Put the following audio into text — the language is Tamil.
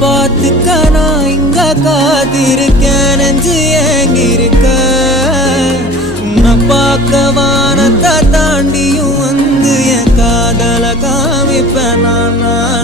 பார்த்துக்க நான் இங்க காத்திருக்கேன் நெஞ்சு ஏங்கிருக்க உன்னை பார்க்க வானத்தை தாண்டியும் வந்து என் காதல காமிப்பேன் நான்